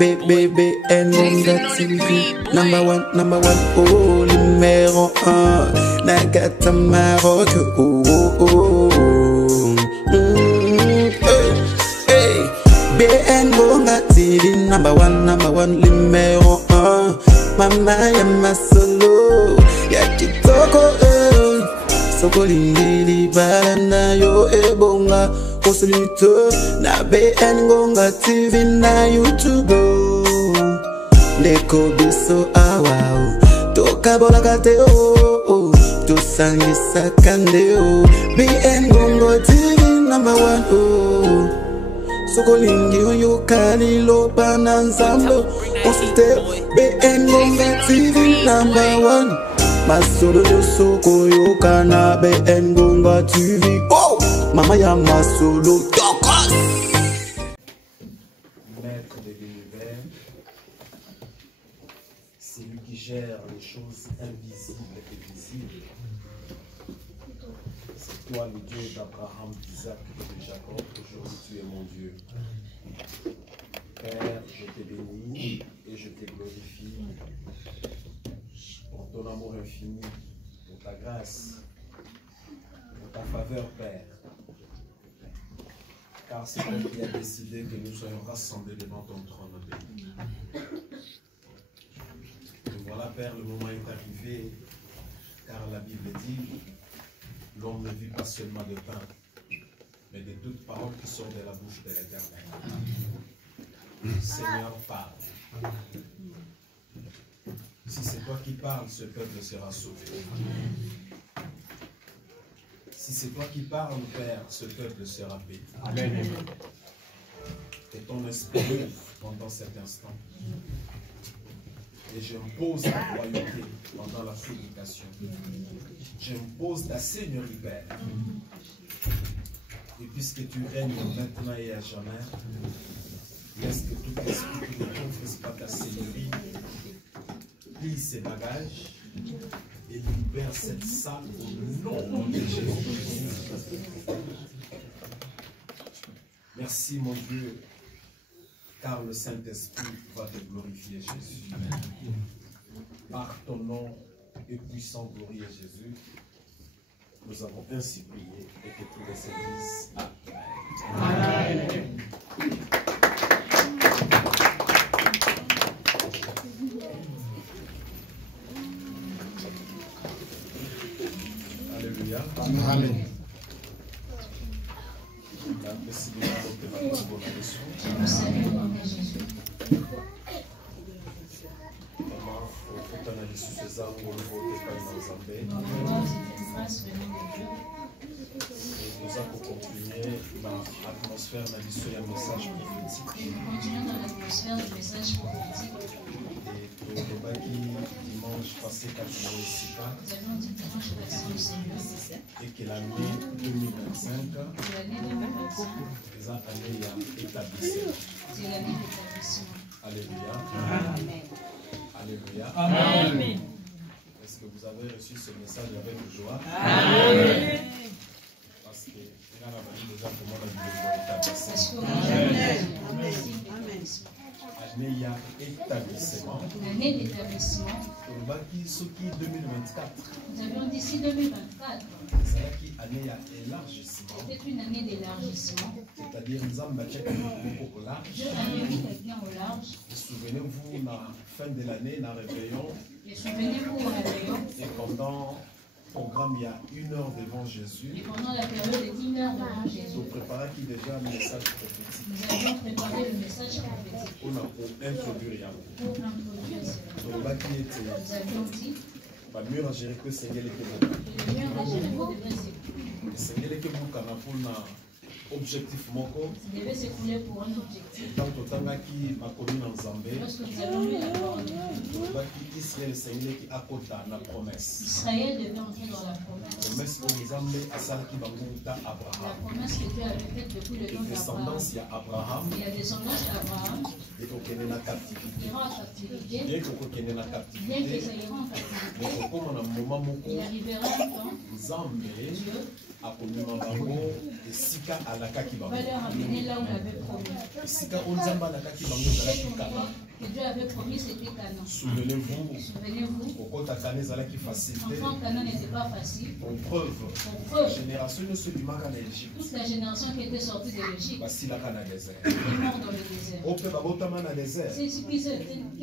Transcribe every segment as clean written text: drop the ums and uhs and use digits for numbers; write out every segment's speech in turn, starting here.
BBN TV. Number one, oh, numéro 1. Nagata Maroc, oh, oh, oh. Hey, BN Gonga TV. Number one, numéro 1. Mama ya masolo, ya kitoko, soko lingili balanda yo ebonga. Consulite na BN Gonga TV na YouTube. Ndeko biso awao toka bola kate o to sangisa kande o. BN Gonga TV number 1 o. Soko lingi yo kali lo bananzambo. Consulite BN Gonga TV number 1. Masolo yo soko yo kana BN Gonga TV. Oh, mama ya masolo tokos. Maître de l'univers, c'est lui qui gère les choses invisibles et visibles. C'est toi le Dieu d'Abraham, d'Isaac et de Jacob. Aujourd'hui tu es mon Dieu. Père, je te bénis et je te glorifie pour ton amour infini, pour ta grâce, pour ta faveur, Père. Car c'est toi qui as décidé que nous soyons rassemblés devant ton trône béni. Et voilà, Père, le moment est arrivé, car la Bible dit, l'homme ne vit pas seulement de pain, mais de toute parole qui sort de la bouche de l'Éternel. Seigneur, parle. Si c'est toi qui parles, ce peuple sera sauvé. Si c'est toi qui parles, Père, ce peuple sera béni. Amen. Et ton esprit pendant cet instant. Et j'impose ta royauté pendant la supplication. J'impose ta seigneurie, Père. Et puisque tu règnes maintenant et à jamais, laisse que tout esprit qui ne confesse pas ta seigneurie plie ses bagages et libère cette salle au nom de Jésus. Merci mon Dieu, car le Saint-Esprit va te glorifier, Jésus. Par ton nom et puissant glorieux Jésus, nous avons ainsi prié et que tous les services. Amen. Alléluia. Amen. Nous allons continuer dans l'atmosphère d'un message prophétique. Et le baki dimanche passé, et que l'année 2025 les années établissement. Alléluia. Amen. Alléluia. Amen. Est-ce que vous avez reçu ce message avec joie? Amen. Parce que il y a déjà comment la année établissement. L'année d'établissement. Nous avions d'ici 2024. C'est année élargissement. C'était une année d'élargissement. C'est-à-dire nous avons Dieu a mis quelqu'un au large. Souvenez-vous, à la fin de l'année, dans le réveillon. Et souvenez-vous au réveillon. Et pendant le programme, il y a 1 heure devant Jésus. Et pendant la période de 1 heure devant Jésus. Nous préparons déjà le message prophétique. Nous avions préparé le message prophétique. Pour introduire. Pour introduire cela. Nous avions dit. Le mur à Jéricho, c'est le mur de Jéricho devait s'écouler. Objectif moko devait s'écouler pour un objectif. Tant autant qui m'a connu dans Zambé. Lorsque nous avons lu la parole de Dieu. Israël Seigneur qui a côté la promesse. Israël devait entrer dans la promesse. Promesse pour Zambé à celle qui va la promesse que Dieu avait faite depuis le temps d'Abraham. Il y a Abraham. Il y a descendance d'Abraham. Et qu'on est en captivité. Ira en captivité. Bien qu'on est en captivité. Bien que ça ira en captivité. Mais comme on a un moment il arrivera un temps. Zambé Dieu a connu un bango et Sika alakaki va bango. leur amener là où il avait promis. Sika onzamba alakaki bango ezalaki kala. Que Dieu avait promis, c'était Canaan. Souvenez-vous. Souvenez-vous, Kokota Kana ezalaki facilité. enfant Canaan n'était pas facile. Pour preuve. Pour preuve, Génération ne se limaka na Égypte. toute la génération qui était sortie de l'Égypte Basilaka na désert. était morte dans le désert. Ope babotama na désert. Ceux qui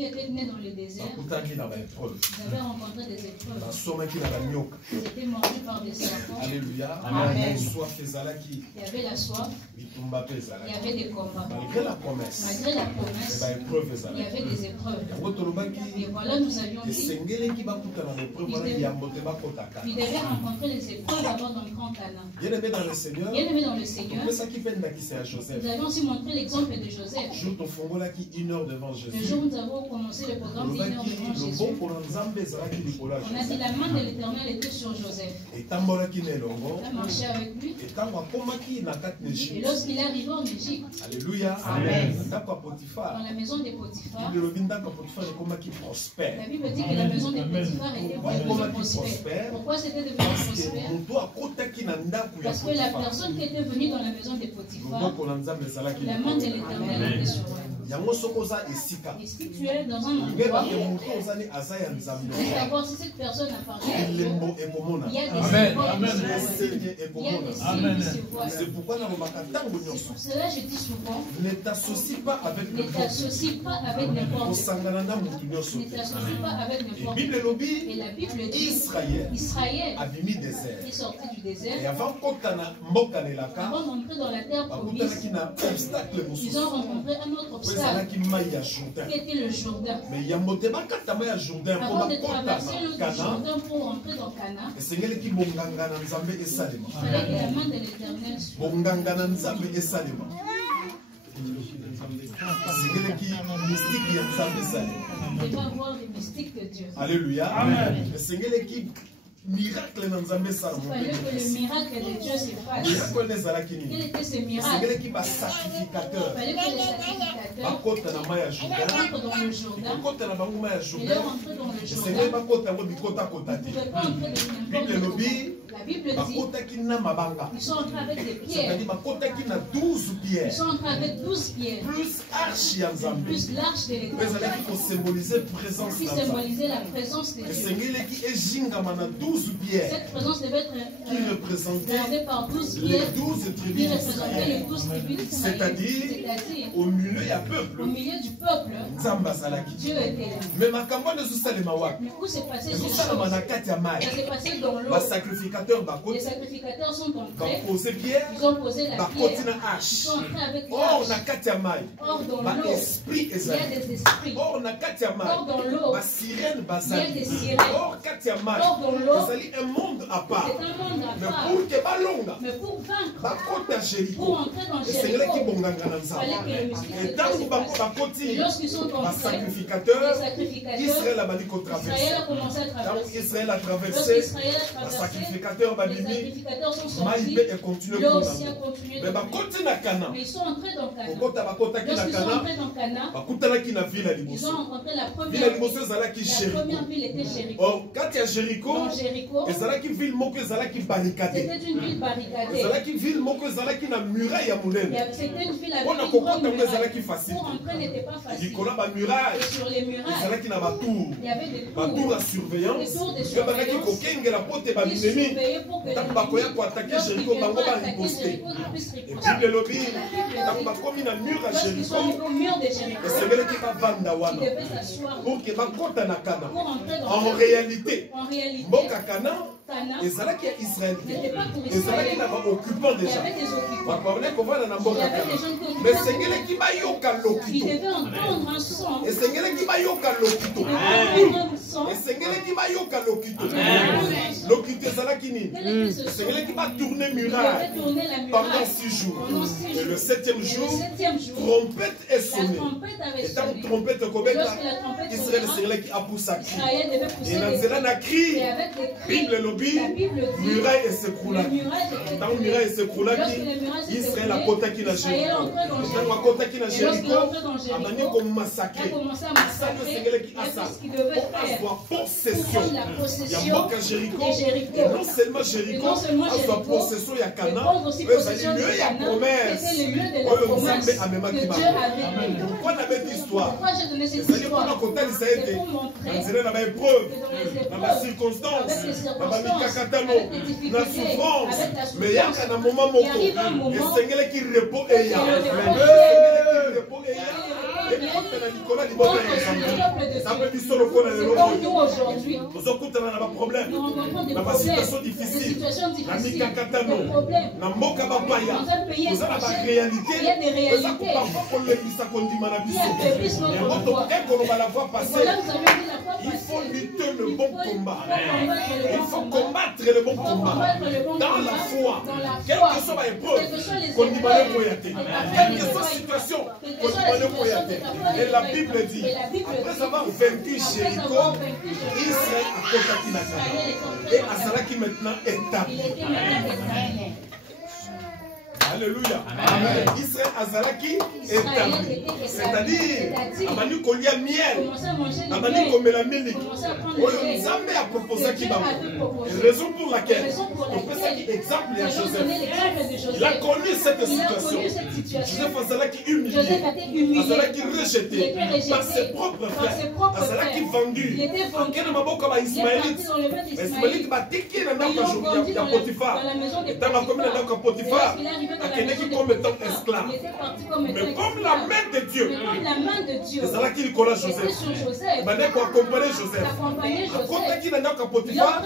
étaient nés dans le désert, Bakutaki na baépreuve. ils avaient rencontré des épreuves. Basomaki na banyoka. Ils étaient mordus par des serpents. Alléluia. Amen. Soif ezalaki. Il y avait la soif, Bitumba pe il y ezalaki. avait des combats. Malgré la promesse. Malgré la promesse, Baépreuve il y ezalaki. avait des épreuves. Yango tolobaki. Et voilà, nous avions dit, Esengeleki bakutana na épreuve wana yambo te bakotaka. il devait rencontrer les épreuves avant d'entrer en Canaan. Bien-aimé dans le Seigneur. Bien aimé dans le Seigneur, Topesaki mpe ndakisa ya Joseph. nous avions aussi montré l'exemple de Joseph. Jour tofongolaki 1 heure devant Le Jésus. jour où nous avons commencé le programme d'une heure devant Lobaki Jésus, loboko na Nzambe ezalaki likolo ya on a dit Joseph. la main de l'Éternel était sur Joseph. Etambolaki na elongo. Il a marché avec lui. Etango akomaki na kati na Et Égypte. lorsqu'il est arrivé en Égypte, Alléluia. Amen. Ndako ya dans Potiphar. la maison de Potiphar, Bible elobi ndako ya Potiphar ekomaki prospère. la Bible dit que la maison de Potiphar était devenue prospère. Pourquoi c'était devenu Parce que prospère? moto akotaki na ndako ya Parce que la Potiphar. personne qui était venue dans la maison de Potiphar, Loboko na Nzambe ezalaki la main de likolo. l'Éternel était sur elle. Yango soko oza esika. Et si tu es dans un Ngeba endroit, ke moto ozali aza ya Nzambe. tu veux savoir si cette personne appartient à Dieu, Elembo ekomona. il y a des Amen. signes Amen. qui se voient. Esenye Il y a ekomona. des Amen. signes qui se voient. C'est pourquoi nalobaka ntango C'est nyonso. pour cela que je dis souvent, Ne t'associe pas avec ne le monde. t'associe pas avec n'importe qui. Osangana na mutu nyonso Ne te. t'associe pas avec Et n'importe Bible qui. elobi Et la Bible dit, Israël Israël abimi désert. est sorti du Et désert. avant kota na mboka nelaka, Avant d'entrer dans la terre promise, bakutanaki na obstacle ils mosusu. ont rencontré un autre Po obstacle ezalaki mai ya Jourdain. qui était le Jourdain. Mais yambo te bakata mai ya Jourdain mpo Avant de bakota traverser na le Kana, Jourdain pour rentrer dans Cana, esengeleki bonganga na Nzambe esalema. il fallait que la main de l'Éternel soit. Bonganga na Nzambe esalema. Esengeleki mystike ya Nzambe esalema. On devait avoir le mystique de Dieu. Alléluia. Amen. Esengeleki miracle na Nzambe esalema. Il fallait que le miracle de Dieu se fasse. Miracle wana ezalaki Quel nini? était ce miracle? esengeleki Il basacrificateur fallait que les sacrificateurs bakota na mai ya Jourdain. rentrent dans le Jourdain. bakota na bango mai ya Et Jourdain. leur entrer dans le esengeli Jourdain. bakota yango bikotakota Ils ne te. pouvaient pas entrer de Bible n'importe elobi où. La Bible dit, bakotaki na mabanga. ils sont entrés avec des pierres. C'est-à-dire bakotaki na 12 Ils pierres. sont entrés avec 12 pierres. Plus arche ya Nzambe. Plus l'arche de Po l'Éternel. ezalaki kosymbolize présence Qui na Nzambe. symbolisait la présence de Dieu. esengeleki ezingama na 12 pierres Cette présence devait être qui représentaient gardée par 12 les pierres 12 qui tribus représentaient d'Israël. les 12 tribus d'Israël. C'est-à-dire au milieu ya Au peuple milieu du peuple, Nzambe azalaki. Dieu était là. Mais makambo wana ezosalema wapi? Mais où s'est passé ces ezosalama na choses? kati ya mai. Ça s'est passé dans l'eau. basacrificateur Les bakoti sacrificateurs sont entrés. bapose pierre Ils ont posé la bakoti pierre. na Ils arche. sont entrés avec Or l'arche. na kati ya mai Or dans l'eau, baesprit il y a ezali. des esprits. Or na kati ya Or mai dans l'eau, basirene il y a bazali. des sirènes. Or kati ya mai Or dans l'eau, ezali un monde à part. c'est un monde à Mais part. pour que balonga Mais pour vaincre, bakota pour Jéricho entrer dans esengeleki Jéricho, bonganga na il fallait Nzambe. que le mystique de Et Dieu ntango se passe. bakoti Et lorsqu'ils sont entrés, basacrificateur les sacrificateurs, Israël abandi Israël a kotraverse. commencé à Ntango traverser. Israël a Lorsqu'Israël traversé a traversé, basacrificateur les babimi sacrificateurs sont mai sortis. mpe ekontinue L'eau aussi a kuna. continué Mais de bakoti na Kana Mais ils sont entrés dans Cana. kokota bakotaki na Lorsqu'ils sont Kana entrés dans Cana, bakutanaki na ville ya ils ont liboso. rencontré la Ville première ya ville. liboso ezalaki La Jéricho. première ville était Jéricho. Or kati ya Jéricho Dans Jéricho, ezalaki ville moko ezalaki barricade. c'était une ville barricadée. ezalaki ville moko ezalaki na muraille ya monene. C'était une ville avec Mpona une kokota grande yango ezalaki muraille. facile. Pour entrer n'était pas facile. Likolo ya bamuraille Et sur les murailles, ezalaki na batour. il y avait des Batour tours ya surveillance. Des tours de Mpe bazalaki surveillance. kokengela po te qui babinemi. surveillaient pour que Ntango bakoya koatake Jéricho bango bariposte. Et Bible elobi ntango bakomi na mur ya Lorsqu'ils sont Jéricho au mur de Jéricho, esengelaki bavanda ils wana devaient s'asseoir pour ke bakota na Kana. pour entrer dans En la réalité En réalité, mboka Kana Cana ezalaki ya Israël te. n'était pas pour ezalaki Israël. na baoccupant Il y déjà. avait des occupants. bato babandaki kovanda na Il y mboka avait Kana. des gens qui Mais occupaient. esengelaki bayoka Ils lokito. devaient entendre un son. esengelaki bayoka lokito. Ils devaient entendre un son. esengelaki bayoka lokito. Ils devaient entendre un son. lokito ezalaki nini? Quel était ce son? esengelaki batourne Ils muraille devaient tourner la pendant muraille 6 jours. pendant 6 Et jours. le 7e Et jour, le 7e jour, trompette est la sonnée. trompette avait Et tant sonné. trompette Et kobeka, lorsque la trompette Israël sonnera, esengelaki apusa cri. Israël devait pousser Et na des nzela na cris. cri, Et avec des cris, Bible lobi, la Bible dit, muraille les esekrulaki. murailles étaient Ntango tombées. muraille Lorsque esekrulaki, les murailles s'étaient Israël tombées, akotaki na Israël Jéricho. entrait dans Et ntango Jéricho. akotaki na Et lorsqu'il Jéricho, entrait dans abandi Jéricho, il komassacre. a commencé à Asali massacrer. esengelaki Il a fait asala. ce qu'il devait Po faire. possession. Prendre la Il y a possession Moka Jéricho. de Jéricho. Et non seulement Jéricho, à sa possession, il y a Cana. prendre aussi possession de Il y a Cana. promesse. C'était le lieu de la promesse que Dieu avait donnée. Pourquoi on avait cette histoire? Pourquoi j'ai donné cette C'est histoire? pour montrer C'est pour montrer dans les épreuves, que dans les dans épreuves, les circonstances, avec les dans circonstances, la avec les difficultés, la souffrance, avec la souffrance, mais il y a un moment il arrive un moment et Seigneur qui répond et il y a. Ça veut dire solo qu'on a le comme nous aujourd'hui, nous avons problème. nous rencontrons des Dans ma problèmes, situation des difficile, situations na difficiles, mikakatano, des problèmes. na mboka bapaya, Dans un pays nous avons étranger, la réalité, il y a des réalités parfois on les dit ça qu'on dit qui affaiblissent notre foi. qu'on va la voir passer. Voilà, nous avons dit la fois Il faut passée. lutter le bon combat. Il Il faut combattre le bon combat dans la foi. Quelle que soit l'épreuve, qu'on dit quelle que soit la situation, qu'on dit et la Bible dit, après avoir vaincu Jéricho, Israël a contacté la terre. Et Azalaki maintenant établi. Alléluia. Amen. Israël Azalaki établi. C'est-à-dire, Amani Kolia miel, Amani Komela Milik. Nzambe a proposé qui va. Raison pour laquelle, on peut ça qui exemple à Joseph. Il a connu cette situation. Joseph Azalaki humilié, Azalaki rejeté par ses propres frères, Azalaki vendu. Quel maboko ba Ismaélite. Ismaélite ba tiki na ndako ya Potiphar. Dans la commune de Potiphar. Qui comme étant esclave. Mais comme la main de Dieu, c'est ça qui colla Joseph. Il m'a dit pour accompagner Joseph. À côté qui n'a pas Potiphar,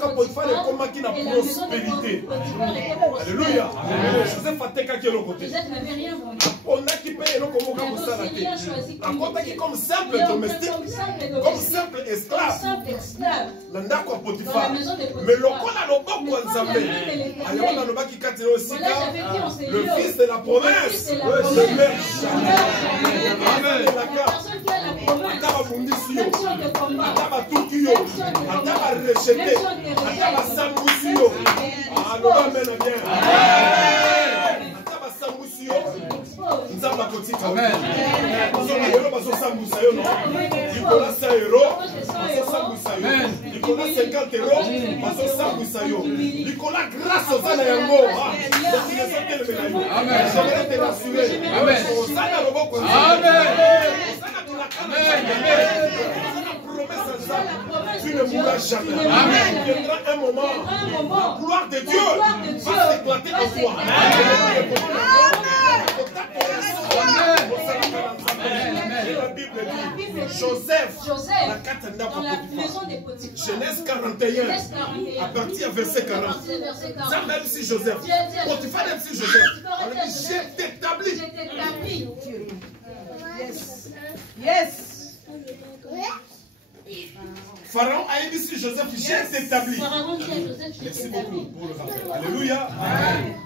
dans Potiphar, il comment qui n'a prospérité. Alléluia. Joseph a été qu'à quel côté. On a qui paye le comment ça la tête. À côté qui comme simple domestique, comme simple esclave. Dans Potiphar. Mais le qu'on a le bon pour Nzambe. Alors on a le bas qui cate aussi. Le fils de la promesse ne meurt jamais. Amen. J'aimerais te rassurer. Tu ne mourras jamais. Il viendra un moment où la gloire de Dieu va s'éclater en toi. La Bible dit Joseph, dans la maison des Potiphar. Genèse 41, à partir du verset 40. Ça, même si Joseph, Potiphar, même si Joseph, je t'établis. Yes. Pharaon a dit si Joseph, je t'établis. Merci beaucoup pour le rappel. Alléluia. Amen.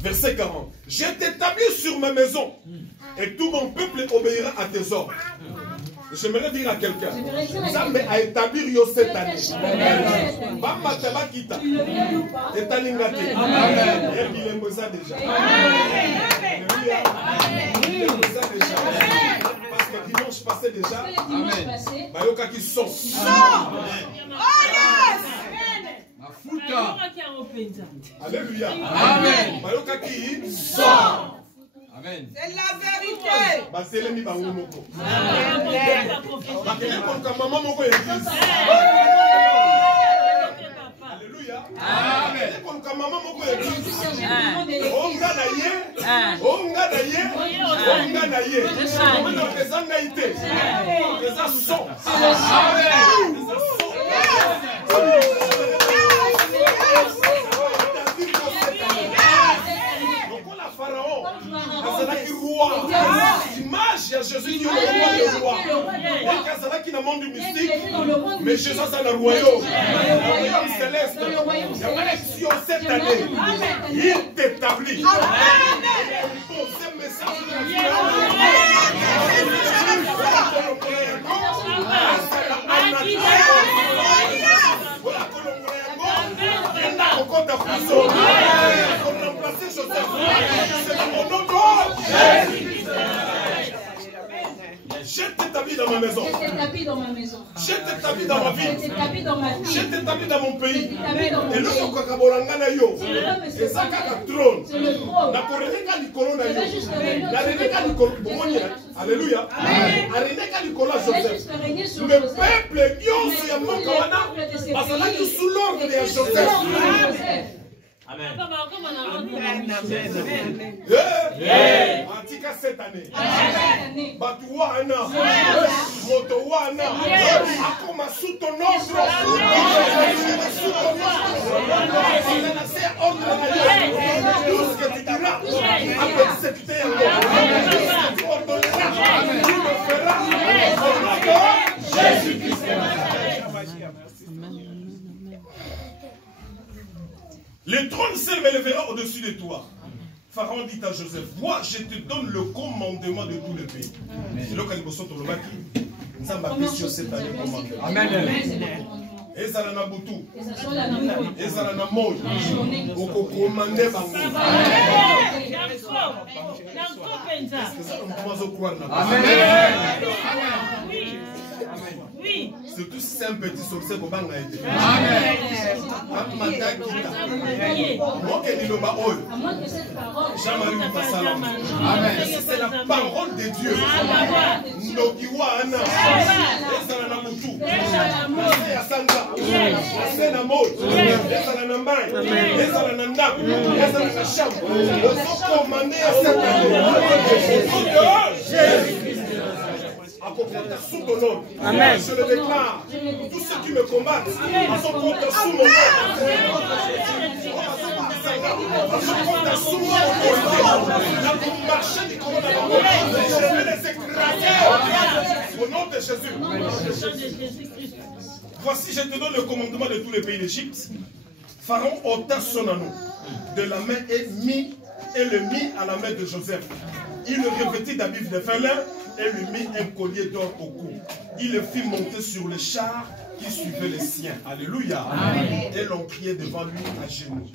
Verset 40. Je t'établis sur ma maison et tout mon peuple obéira à tes ordres. J'aimerais dire à quelqu'un, Nzambe a établi cette année. Bamba tabakita. Etalingate. Amen. Il est moisa déjà. Amen. Parce que dimanche passé déjà, Bayoka qui sont. Alléluia. Amen. Bayoka qui sort. Amen. C'est la vérité. Baselemi bango moko. Bakele konka mama moko église. Alléluia. Amen. Konka mama moko église. Onga na ye. Onga na ye. Onga na ye. Mama kezanga ite. Eza son. Amen. Pharaon, Azalaki roi, image à Jésus qui est le roi des rois. Et Azalaki dans le monde mystique, mais Jésus est dans le royaume céleste. Il y a une élection cette année. Il t'établit. Ce message de Joseph. C'est dans mon nom de Jésus. Je t'établis dans ma maison. Je t'établis dans ma maison. Je t'établis dans ma Je ville. t'établis dans ma Je vie. t'établis dans mon pays. Je t'établis dans mon Et le pays. Kokabolangana yo. C'est Et ça kaka trône. C'est le trône. Na koreleka likolo na Je yo. vais juste régner Na reneka sur likolo Joseph. bomoni. Alléluia. Areneka likolo Je vais Joseph. juste régner sur Le Joseph. peuple nyonso ya mboka wana bazalaki sous l'ordre de Joseph. Amen. Antika cette année. Batu wana. Moto wana. Akoma sous ton ordre. Sous ton ordre. C'est ordre de Dieu. Tout ce que tu diras, après exécuter un ordre. Tu ordonneras. Tu le feras. Au nom de Jésus-Christ. Le trône seul m'élèvera au-dessus de toi. Pharaon dit à Joseph, moi je te donne le commandement de tout le pays. C'est là qu'il bosse sur le baki. Nous avons appris sur cette année commandement. Amen. Ezala na butu. Ezala na moi. Oko commandé bango. Amen. Oui. Surtout si c'est un petit sorcier qu'on va aider. Amen. C'est la parole de Dieu. Sous ton nom. Amen. Je le déclare. Tous ceux qui me combattent, à son compte sous mon nom. Je vais les écraser. Au nom de Jésus. Voici, je te donne le commandement de tous les pays d'Égypte. Pharaon ôta son anneau de la main et le mit à la main de Joseph. Il le revêtit d'habits de fin lin et lui mit un collier d'or au cou. Il le fit monter sur le char qui suivait les siens. Alléluia. Amen. Et l'on criait devant lui à genoux.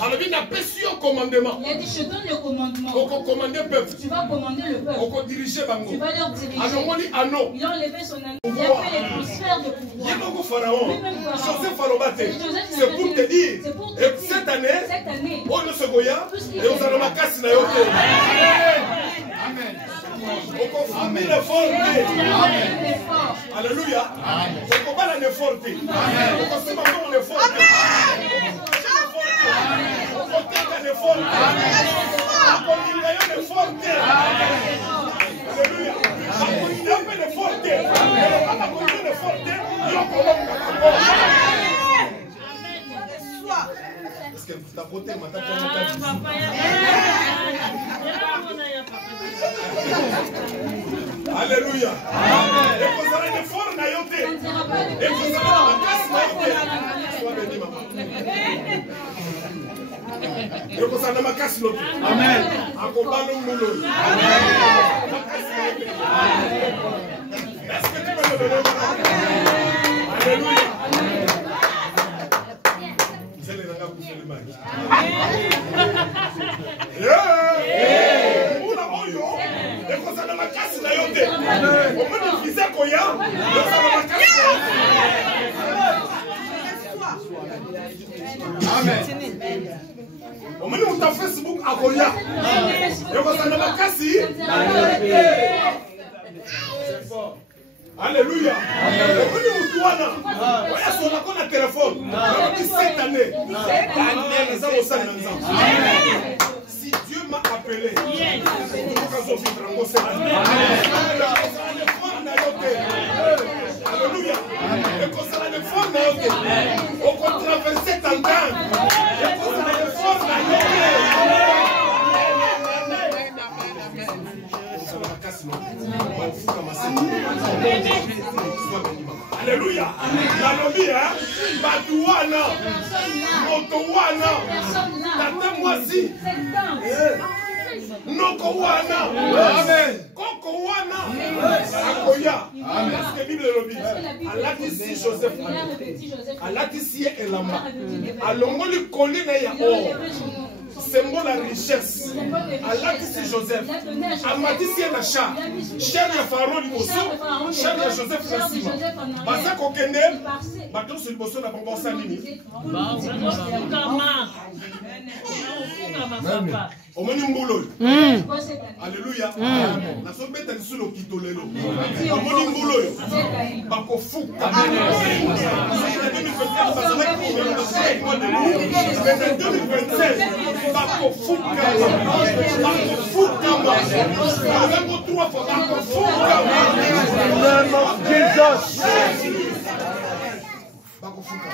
Alors il n'a pas su un commandement. Il a dit, je donne le commandement. On va commander le peuple. Tu vas commander le peuple. On va diriger Bango. Tu vas leur diriger. Alors, il a enlevé son anneau. Il a fait les transferts de pouvoir. Il y a beaucoup de pharaons. Joseph Falobate. C'est pour te dire. Et cette année, on ne se goya. Et on s'en a cassé la yoke. Amen. On confirme le fort. Alléluia. On combat le fort. On confirme encore le fort. Est-ce que ta beauté m'a Alléluia. Et vous avez des forts naïotés. Et vous avez la casse naïoté. Sois béni, maman. Et vous avez la casse naïoté. Amen. Accompagne nous moulons. Est-ce que tu peux me donner? Alléluia. Vous allez regarder pour faire le bac. Et vous avez la casse naïoté. Au moins de viser Koya. Vous avez la casse naïoté. Amen. Au moins de Facebook à Koya. Et vous avez la casse. Alléluia. On a téléphone. Cette année. Si Dieu m'a appelé, alléluia. Et qu'on s'en a des formes, on peut traverser tant temps. Et qu'on s'en a des formes, alléluia. Alléluia. Badouana. Motowana. Tatamwasi. Nokowana. Amen. Kokowana. Akoya. Parce que la Bible le dit. Alatisi Joseph. Alatisi Elama. Alongoli kolina ya or. symbole la richesse. Alakisi Joseph. Amatisi na cha. Cher ya Pharaon liboso. Cher ya Joseph Nasima. Basa kokende. Bato sur liboso na bongo sanini. Omoni mbulo. Alléluia. Na so beta lisulo kitolelo. Omoni mbulo. Bako fuka.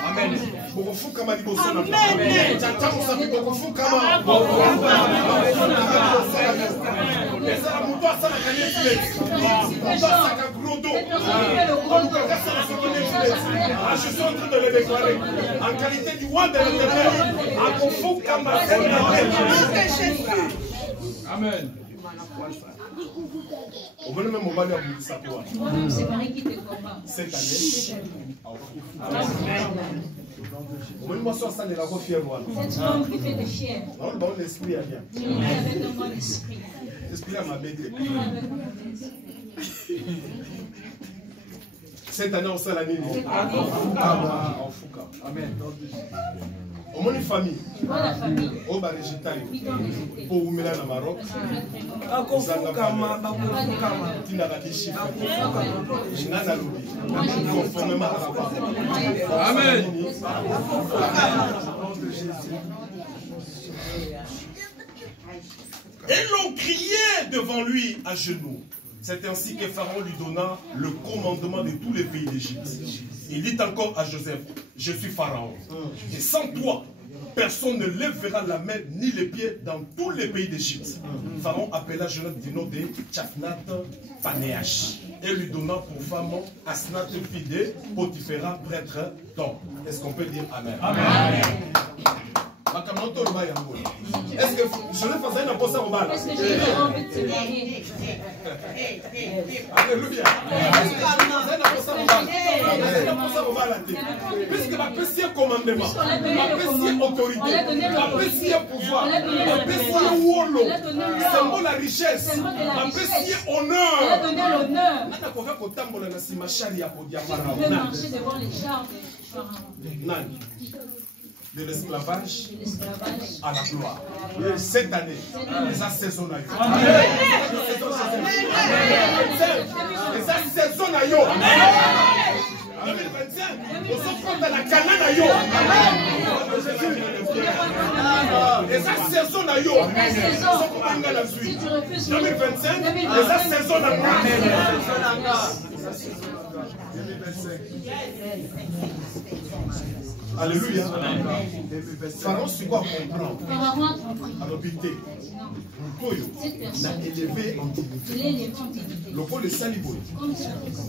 Amen. Bokofuka ma liboso na Amen. Tatamu sa bokofuka ma. Esa muto asana kanefle. Muto asaka grodo. Oluka asana sokinefle. Je suis en train de le déclarer en qualité du roi de l'Éternel. Akofuka ma. Amen. On va même mobile à ça toi. Cette année. On va nous ça de la fièvre. Cette femme qui fait des fièvres. On va l'esprit à bien. Tu es avec un bon esprit. L'esprit à ma bête. Cette année on sait la nuit. Amen. Au moins une famille. Voilà la famille. Au bas végétal. Pour vous mettre dans Maroc. Amen. Et l'on criait devant lui à genoux. C'est ainsi que Pharaon lui donna le commandement de tous les pays d'Égypte. Il dit encore à Joseph, je suis Pharaon. Et sans toi, personne ne lèvera la main ni les pieds dans tous les pays d'Égypte. Pharaon appela Joseph du nom de Tchafnat Panéach et lui donna pour femme Asnat, fille de Potiphera, prêtre d'Or. Est-ce qu'on peut dire Amen? Amen. Est-ce que je vais faire un poste au bal? Est-ce que j'ai envie de te marier? Alléluia. Puisque ma petit commandement, ma petite autorité, ma petit pouvoir, ma petit wolo, symbole la richesse, ma petit honneur. Tu peux marcher devant les chars de Pharaon. De l'esclavage à la gloire. Cette année, les assaisons à yo. Les assaisons à yo. 2025, on se prend dans la canane à yo. Les assaisons à yo. Si tu refuses 2025, les assaisons à moi. 2025. Alléluia. Pharaon, c'est quoi comprendre? À l'hôpital. N'a élevé en dignité. Le pôle de Saliboy.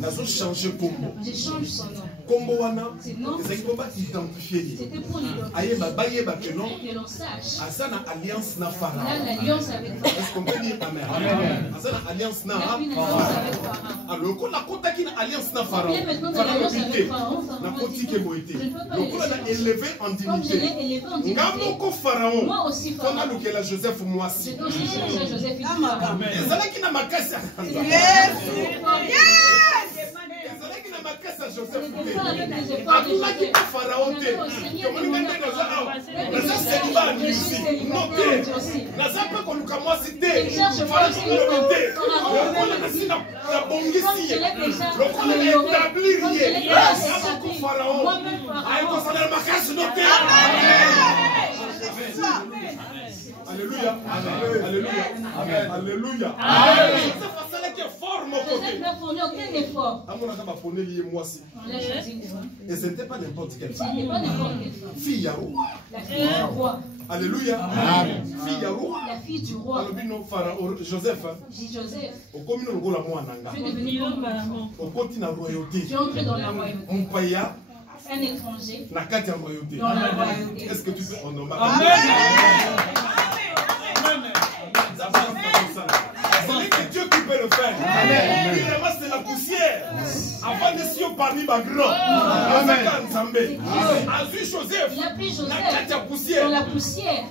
N'a pas changé Combo. Je change son nom. Combo Wana. Les équipes pas identifiés. C'était pour l'identifier. Aïe, baye, bakelon. Que l'on sache. Asana alliance na Pharaon. Là, l'alliance avec Pharaon. Est-ce qu'on peut dire Amen? Asana alliance na Pharaon. Alors, quand la côte qui a alliance na Pharaon. Pharaon l'hôpital. La côte qui est boité. Le pôle a élevé en dignité. Ngamo Pharaon. Moi aussi Pharaon. Comment nous la Joseph moi si. Joseph. Amen. Ezalaki na makasi. Joseph akulaki mpo Pharaon te tomoninga nde naza awa naza seliba ndisi note naza mpe koluka mwasi te Pharaon te lokola nasi nabongisi ye lokola naétablir ye yamoko Pharaon ayekosalela makasi no te. Alléluia. Alléluia. Amen. Alléluia. Joseph asalaki effort mon côté. Joseph n'a fourni aucun effort. Et ce n'était pas n'importe quelle femme. Ce n'est pas n'importe quelle femme. Fille Yaro. La fille du roi. Alléluia. Fille Yaro. La fille du roi. Joseph. Joseph. Au commun de Gola Moananga. Tu es devenu l'homme à la mort. Au continent royauté. Tu es entré dans la royauté. On paya. Un étranger. La carte en royauté. Dans la royauté. Est-ce que tu peux en nommer? Amen. C'est que Dieu qui peut le faire. Il ramasse de la poussière. Avant de s'y parmi ma grand. Amen. Azu Joseph. Il a pris Joseph dans la poussière.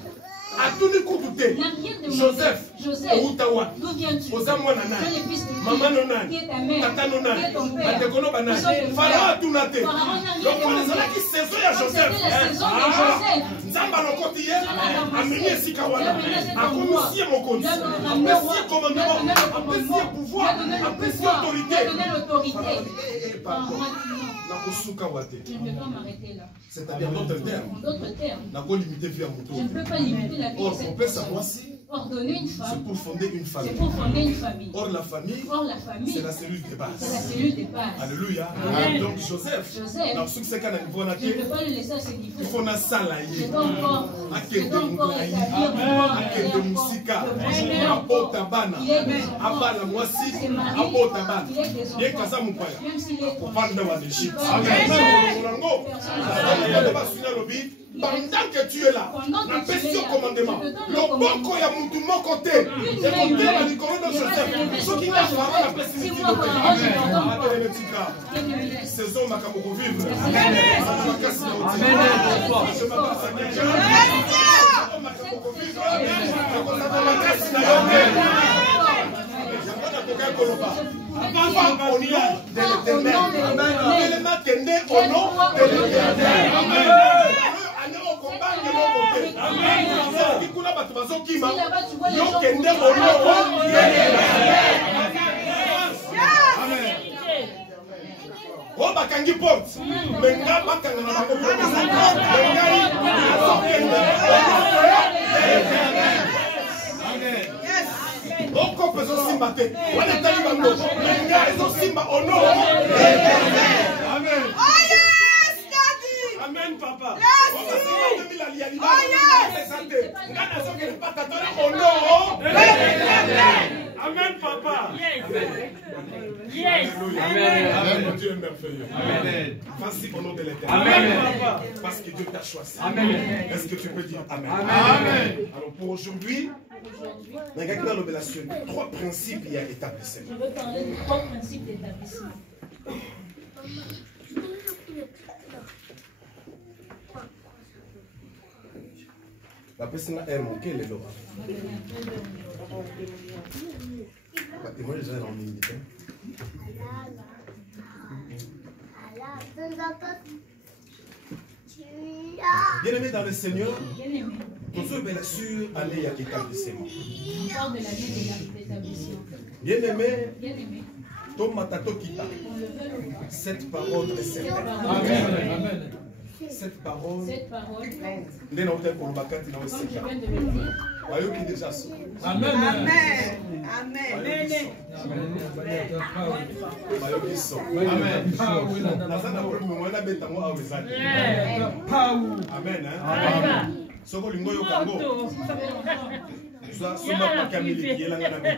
Atuni Kutute. n'a rien demandé. Joseph. Joseph, Outawa. d'où viens-tu? Ozamoua Tu es Nana. le fils de qui? Maman Nonani. Qui est ta mère? Tata Qui est Nonani. ton père? Batekono Banani. Nous sommes tes Pharaon frères. Atunate. Pharaon n'a rien Donc on demandé. est là qui saison ya Comme Joseph. c'était la saison de Joseph. Nzamba lokoti ye. Ameni esika wana. Il Akomisie mokonzi. Apesi commandement. Apesi pouvoir. Apesi autorité. Il a donné l'autorité. Pardon. Nakosuka wate. Je ne peux pas m'arrêter là. C'est-à-dire en d'autres termes. En d'autres termes, Nako limiter vie à moto. je ne peux pas limiter la vie de Or, cette on peut personne. savoir si Ordonner une c'est femme, pour fonder une c'est famille. pour fonder une famille. Or, la famille, Or, la famille, c'est la cellule de c'est la base. cellule de base. Alléluia. Donc, Joseph, Joseph, dans ce que c'est qu'un niveau je ne natif, peux pas le laisser à ce niveau. il faut na Je salaye. dois encore établir Akende musika. Apota bana. Abala mwasi. Apota bana. Ye kaza mukwaya. Même s'il est Opanda wa Égypte. Amen. Monango. Pendant que tu es là, la pesi au commandement, le boko ya mutu moko te, et monter la likolo de Joseph, ce qui n'a pas la pesi de Amen. Saison makamoko vivre. Amen. Oh, bakangi porte. Menga bakanga na bango porte. Amen. Oko peso simba te. Wana tali bango. Menga ezo simba ono. Amen. Oh yes, Daddy. Amen, papa. Yes. Amen, papa. Yes. Amen. Dieu est merveilleux. Amen. Vas-y au nom de l'Éternel. Amen, papa. Parce que Dieu t'a choisi. Amen. Est-ce que tu peux dire Amen? Amen. Alors pour aujourd'hui, trois principes il y a établissement. Je veux parler de trois principes d'établissement. La personne est moquée les lois. Moi déjà dans l'unité. Bien aimé dans le Seigneur, pour ceux bien sûr aller à l'établissement. On parle de la vie de l'établissement. Bien aimé, Bien aimé. ton matato kita. On le veut ou pas. Cette parole est certaine. Amen. Cette parole, Cette parole, ndé na hôtel pour bakati na comme je oseka. viens de le dire, Bayoki déjà so. Amen. Bayoki so. Amen. Nazana problème moi na beta mo awezaki. Amen hein. Amen. Soko lingo yo kango. Soit soma pa kamili yela ngana be.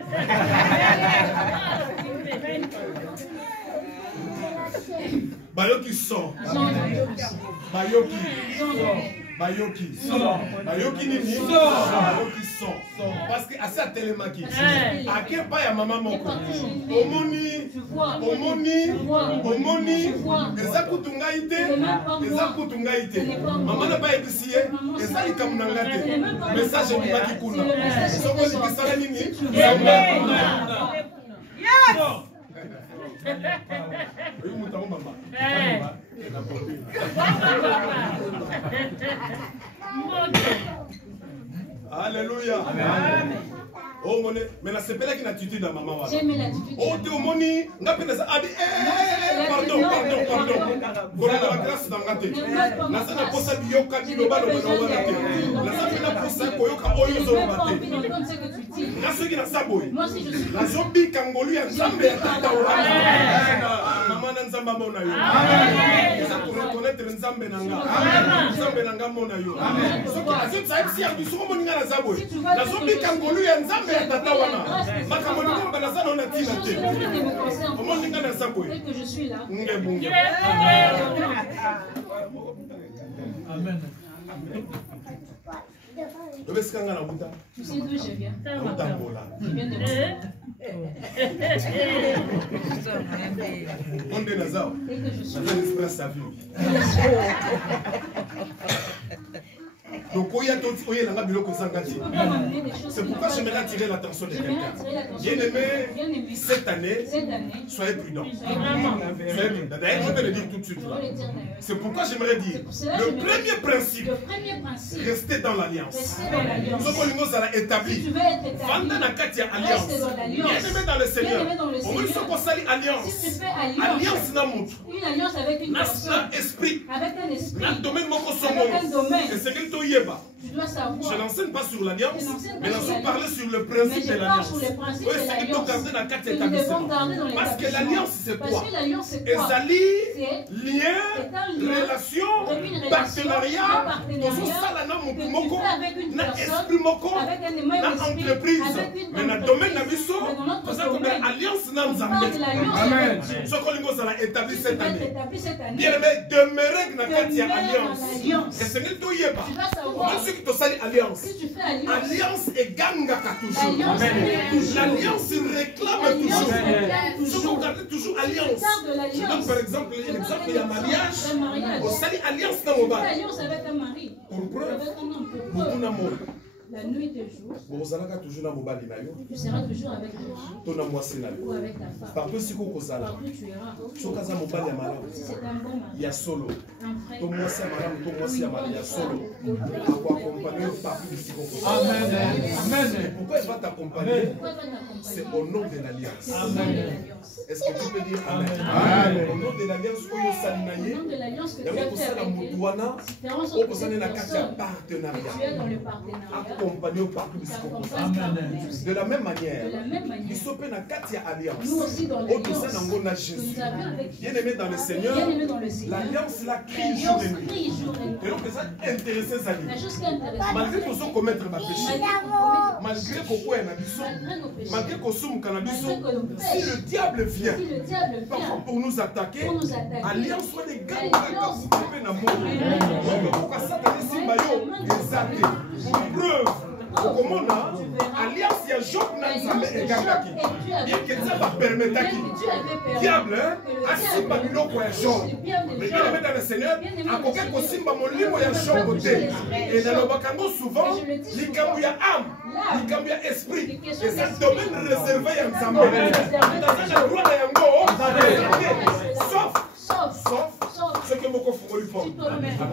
Bayoki so. Bayoki. Bayoki. Bayoki nini? Bayoki son. Parce que assez telemaki. Ake pa ya mama moko. Omoni. Eza kutunga ite. Eza kutunga ite. Mama na ba ebisiye. Eza likamuna ngate. Message ni baki kuna. Soko likisala nini? Yes. Oyo mutango mama. Alléluia. Amen. Oh mon mais la sepela qui n'attitude dans maman wa. j'aime l'attitude. Oh te omoni ngapenda sa abi pardon. Bona la grâce dans ngate. Na sana posa biyoka biloba lo bana te. Na sana posa koyoka oyo zo bate. Na soki na saboy. Moi si je suis Na zombi kangolu ya Nzambe ya tata wa. Mama na Nzamba mona yo. Amen. Ça pour reconnaître Nzambe nanga. Amen. Nzambe nanga mona yo. Amen. Soki azim sa epsi ya biso mo ninga na saboy. Na zombi kangolu ya Nzambe ya tata wana. Makamoni ko bana sana ona tina te. Comment ninga na saboy. dès que je suis là. Nge bunge. Amen. Obesikanga na buta. Tu sais d'où je viens. Utambola. Je viens de là. Onde nazao. Dès que je suis Nazao express sa vie. Donc, Tu peux m'amener des choses. c'est pourquoi j'aimerais attirer l'attention de quelqu'un. Bien-aimé, cette année, soyez prudents. Soyez prudents. D'ailleurs, je vais le dire tout de suite là. C'est pourquoi j'aimerais dire le premier principe, restez dans l'alliance. Ce que nous avons établi, vendez la carte alliance. Bien-aimé dans le Seigneur. Au moins, ce qu'on s'allie alliance. Alliance n'a montre. Une alliance avec une personne. Esprit. Avec un esprit. Dans le domaine Avec un domaine. et c'est que tu y es pas. Tu dois savoir. Je n'enseigne pas sur l'alliance, mais je parle sur le principe de l'alliance. Oui, c'est qu'il faut garder la carte établissement. Parce que l'alliance, c'est quoi? Parce que l'alliance, c'est quoi? Ezali, lien, relation, partenariat, tout ça là, avec une personne, avec une entreprise, mais dans le domaine de biso, parce que l'alliance n'a pas. Amen. Ce que nous avons établi cette année. Bien aimé, demeurez dans la carte alliance. Et ce n'est tout y est pas. Si tu fais alliance, alliance est gangaka toujours. L'alliance réclame toujours. Si vous regardez toujours alliance. Je donne par exemple l'exemple, il y a mariage. On s'allie alliance dans le bas. Alliance avec un mari. Pour preuve, beaucoup d'amour. La nuit et le jour. Tu seras toujours avec ton mari ou avec ta femme. Partout tu iras. Si c'est un bon mari, il y a solo. un frère, Tout moi c'est madame, tout moi c'est marié, il y a solo. Amen. Pourquoi il va t'accompagner? C'est au nom de l'alliance. Est-ce que tu peux dire Amen? Au nom de l'alliance, au nom de l'alliance que tu as fait avec elle, différence entre les personnes que tu es dans le partenariat. De la même manière, nous aussi dans l'alliance que nous avons avec bien aimé dans le Seigneur, l'alliance la crie jour et nuit. Et donc ça intéressé ça. Malgré qu'on soit commettre ma péché, malgré qu'on soit un abysso, malgré qu'on soit un cannabis, si le diable vient parfois pour nous attaquer, alliance soit des gars qui peuvent n'amour. Pourquoi ça t'as dit bayo exalté? Preuve. Comment alliance il y a Job Nanzame et Gangaki. Bien que ça va permettre à qui diable a simba biloko ya Job. Mais bien aimé dans le Seigneur, à côté ko simba molimo ya Job côté. Et dans le bakango souvent, likambu ya âme, likambu ya esprit. Et ça domaine réservé à Nzambe. Dans un droit de yango, sauf ceux qui ont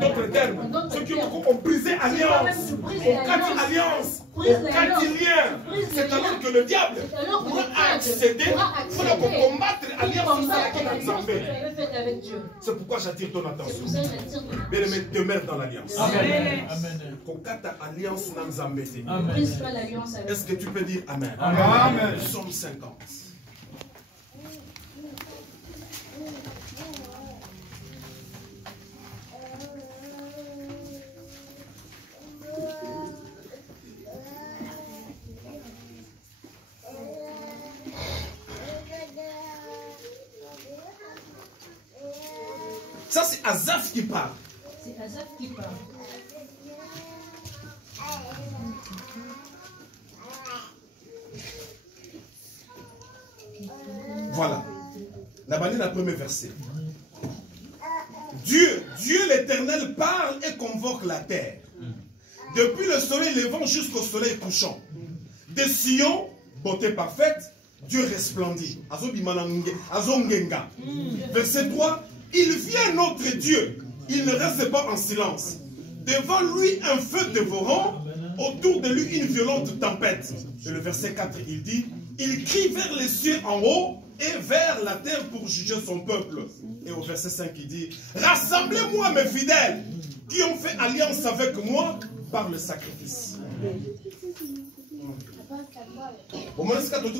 d'autres termes, ceux qui ont brisé alliance, ont cassé alliance, ont cassé lien. C'est alors que le diable pourra accéder pour combattre l'alliance avec Nzambe. C'est pourquoi j'attire ton attention. Bien aimé, demeure dans l'alliance. Amen. Kokata alliance Nzambe. Est-ce que tu peux dire Amen? Amen. Somme 50. Ça, c'est Asaph qui parle. C'est Asaph qui parle. Voilà. Là-bas, la premier verset. Dieu l'Éternel parle et convoque la terre. Depuis le soleil levant jusqu'au soleil couchant. De Sion, beauté parfaite, Dieu resplendit. Azongenga. Verset 3. Il vient notre Dieu, il ne reste pas en silence. Devant lui un feu dévorant, autour de lui une violente tempête. Et le verset 4, il dit, il crie vers les cieux en haut et vers la terre pour juger son peuple. Et au verset 5, il dit, rassemblez-moi mes fidèles qui ont fait alliance avec moi par le sacrifice. Au moins, est-ce que tu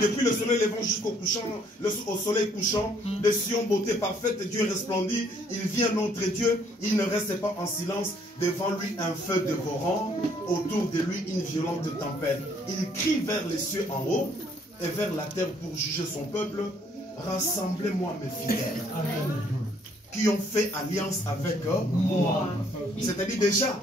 depuis le soleil levant jusqu'au couchant, au soleil couchant, de Sion, beauté parfaite, Dieu resplendit, il vient notre Dieu, il ne reste pas en silence, devant lui un feu dévorant, autour de lui une violente tempête. Il crie vers les cieux en haut et vers la terre pour juger son peuple. Rassemblez-moi mes fidèles qui ont fait alliance avec moi. C'est-à-dire déjà,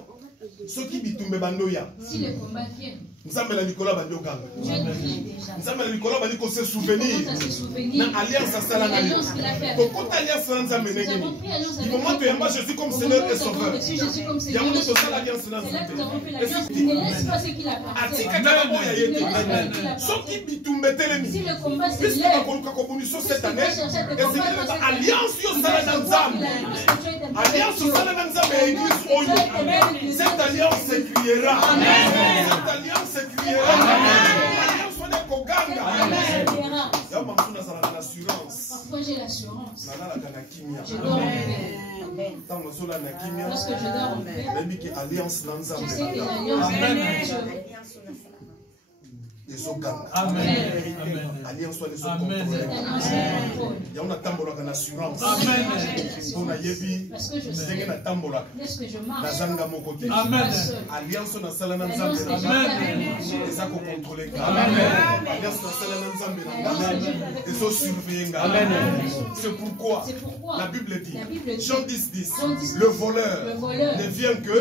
ceux qui bitumbe bandoya. Si les combats viennent, Nous avons la Nicolas Bandi au Ganga. Dieu prie déjà. Nous avons la Nicolas Bandi qu'on se souvenir. On commence à se souvenir. Alliance à Salah. L'alliance qu'il a fait. Pourquoi alliance à Nzambe Nous avons pris alliance avec du moment que moi je suis comme Seigneur et Sauveur. Jésus comme Il y a Seigneur. un autre alliance là. C'est là que nous avons fait l'alliance. Il ne laisse pas ce qu'il appartient. Si le combat se lève, cette année, alliance sur Salah Nzambe. Alliance sur Salah Nzambe et Église Oyo. Cette alliance s'écriera. Cette alliance s'écriera. L'alliance soit des Koganga. Parfois j'ai l'assurance. Je Je dors en paix. Lorsque je dors en paix, je sais que l'alliance est Amen. Alliance soit des Amen. il y a une assurance. Amen. parce que je sais lorsque je marche, Amen. Alliance na sala na Amen. Nzambe eza ko contrôler nga. Alliance na sala na Nzambe ezo surveiller nga. C'est pourquoi la Bible dit Jean 10:10 le voleur ne vient que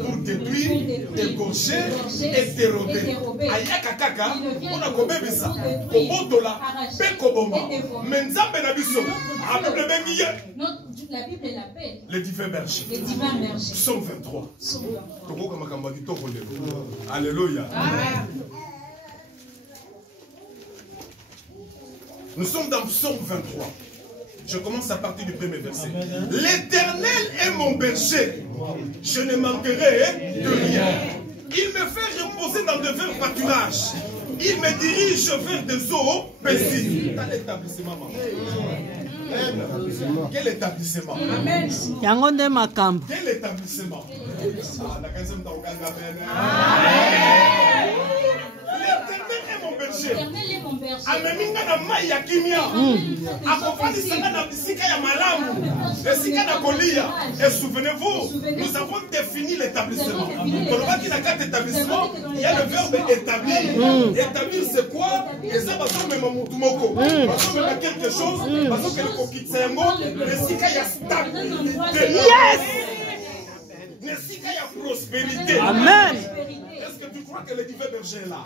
pour détruire, égorger et dérober. Ayaka kaka on a kobebisa kobotola pe koboma mais Nzambe na biso a Bible bengi la Bible l'appelle les divins bergers. les divins bergers. Psaume 23. Alléluia. Nous sommes dans Psaume 23. Je commence à partir du premier verset. L'Éternel est mon berger. Je ne manquerai de rien. Il me fait reposer dans de verts pâturages. Il me dirige vers des eaux paisibles. Quel établissement, maman? Quel établissement? Yangonde Makambo. Quel établissement? L'Éternel est mon berger. L'Éternel est mon berger. Ameminga na mai ya kimia. Akofandisanga na bisika ya malamu. Esika na kolia. Et souvenez-vous, nous avons défini l'établissement. Pour le qui n'a qu'un établissement, il y a le verbe établir. Établir c'est quoi? Et ça va se mettre mon tumoko. Parce que mettre quelque chose, parce que le kokitsengo, esika ya stabilité. Yes! Esika ya prospérité. Amen. Est-ce que tu crois que le divin berger est là?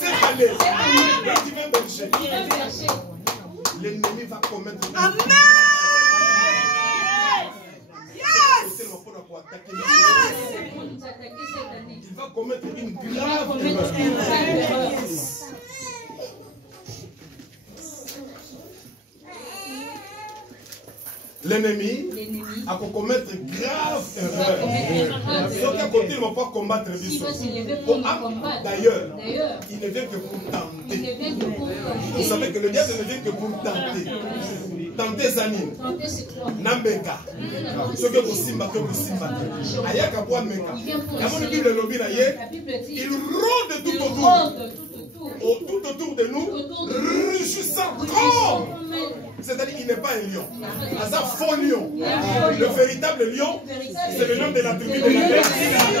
Cette année, le divin berger, l'ennemi va commettre une Amen. Yes. Pour nous attaquer cette année. Il va commettre une Il va grave commettre une grave erreur. L'ennemi a commettre grave erreur. Sauf qu'à côté, il ne va pas combattre D'ailleurs, il ne vient que pour tenter. Vous savez que le diable ne vient que pour tenter. Tenter Zanine. Nambeka. Ce que vous simbatez, vous simbatez. Ayaka bois meka. La bonne Bible le lobby il rôde tout autour. Tout autour de nous, rugissant comme. C'est-à-dire qu'il n'est pas un lion. C'est un faux lion. Le véritable lion, c'est le nom de la tribu de la grâce. Le nom de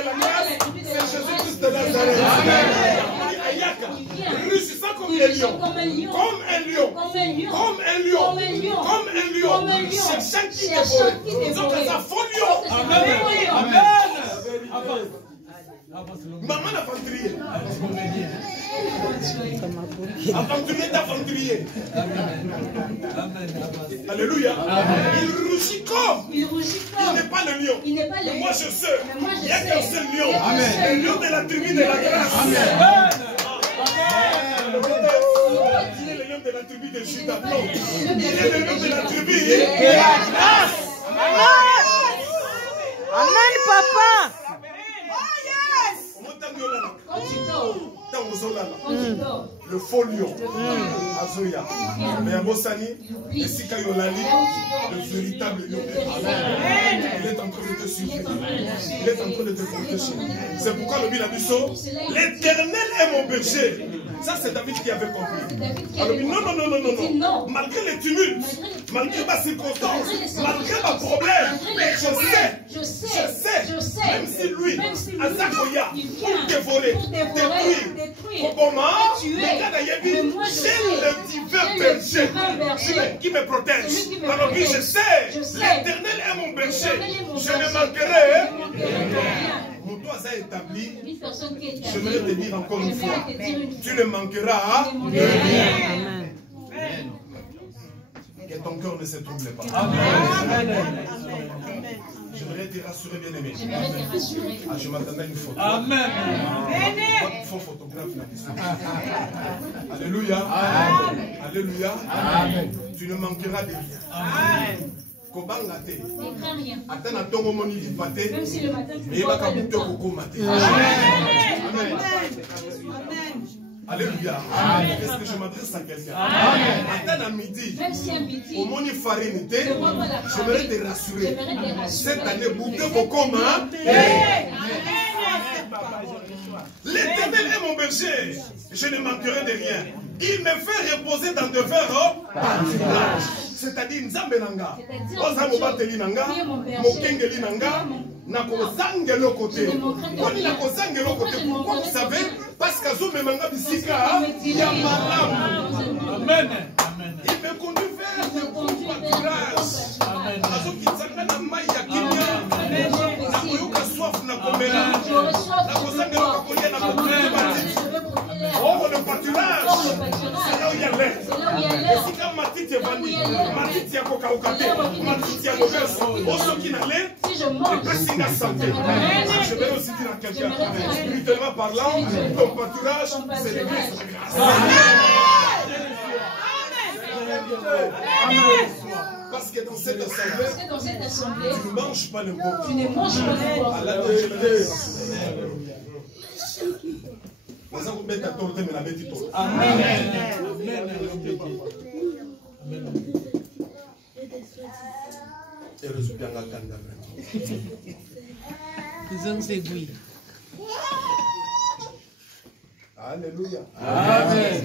la tribu de la grâce, c'est Jésus-Christ de Nazareth. Ayaka, rugissant comme un lion. Comme un lion. Comme un lion. Comme un lion. Cherchant qui dévore. Donc c'est un faux lion. Amen. Maman aventurier. Aventurier d'aventurier. Alléluia. Il rugit comme. Il n'est pas le lion. Mais moi je sais. Il n'y a qu'un seul lion. Le lion de la tribu de la grâce. Il est le lion de la tribu de Judas. Non. Il est le lion de la tribu de la grâce. Amen, papa. Le faux lion, Azoya, mais à Bossani, et Sika Yolali, le véritable lion. Il est en train de te suivre. Il est en train de te protéger. C'est pourquoi le Bilabiso, l'Éternel est mon berger. Ça, c'est David qui avait compris. Alors, non. Malgré les tumultes, malgré ma circonstance, malgré mon problème, je sais, même si lui, Azakoya, pour dévorer, détruire, Obama, j'ai le divin berger qui me protège. Alors que je sais, l'Éternel est mon berger. Je ne manquerai rien. Mon toit a établi. J'aimerais te dire encore une fois, tu ne manqueras rien. Que ton cœur ne se trouble pas. J'aimerais te rassurer, bien aimé. Ah, je m'attendais à une photo. Amen. Il faut photographe là-dessus. Alléluia. Alléluia. Tu ne manqueras de rien. Kobanga te. Attends à ton moment il va te. Et va kabuto kokoma te. Amen. Alléluia. Est-ce que je m'adresse à quelqu'un? Attends à midi. Au moment il farine te. Je voudrais te rassurer. Cette année bouteille kokoma. L'Éternel est mon berger. Je ne manquerai de rien. Il me fait reposer dans de verts pâturages. C'est-à-dire, Nzambenanga, Ozamobateli Nanga, Mokengeli Nanga, Nakozangelo côté. Nakozangelo côté. Pourquoi vous savez? Parce que Zomemanga Bisika, Yamalam. Amen. Il me conduit vers de bons pâturages. Azokitsanga na maya kinya. Nakoyoka soif na komela. Nakozangelo kakolia na komela. Oh, le pâturage, c'est là où il y a l'air. Et si quand Matiti est vendu, Matiti a coca-ocate, Matiti a mauvaise, au ceux qui n'allaient, et pas si la santé. Je vais aussi dire à quelqu'un, spirituellement parlant, ton pâturage, c'est l'église de la grâce. Amen. Parce que dans cette assemblée, tu ne manges pas n'importe quoi. Tu ne manges pas n'importe quoi. Amen. Alléluia. Amen.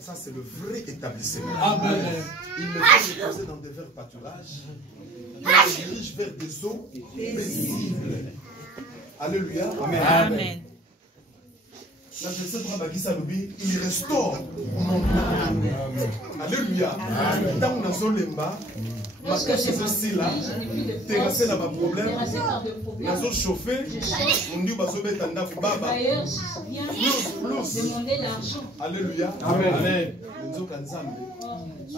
Ça, c'est le vrai établissement. Amen. Il me fait reposer dans des verts pâturages. Il me dirige vers des eaux paisibles. Alléluia. Amen. Il restaure mon âme. Alléluia. Dans la zolemba, ma casse aussi là, terrassé dans ma problème, la zone chauffée, on dit bazo betanda baba. Alléluia. Amen. Nous kanzambe,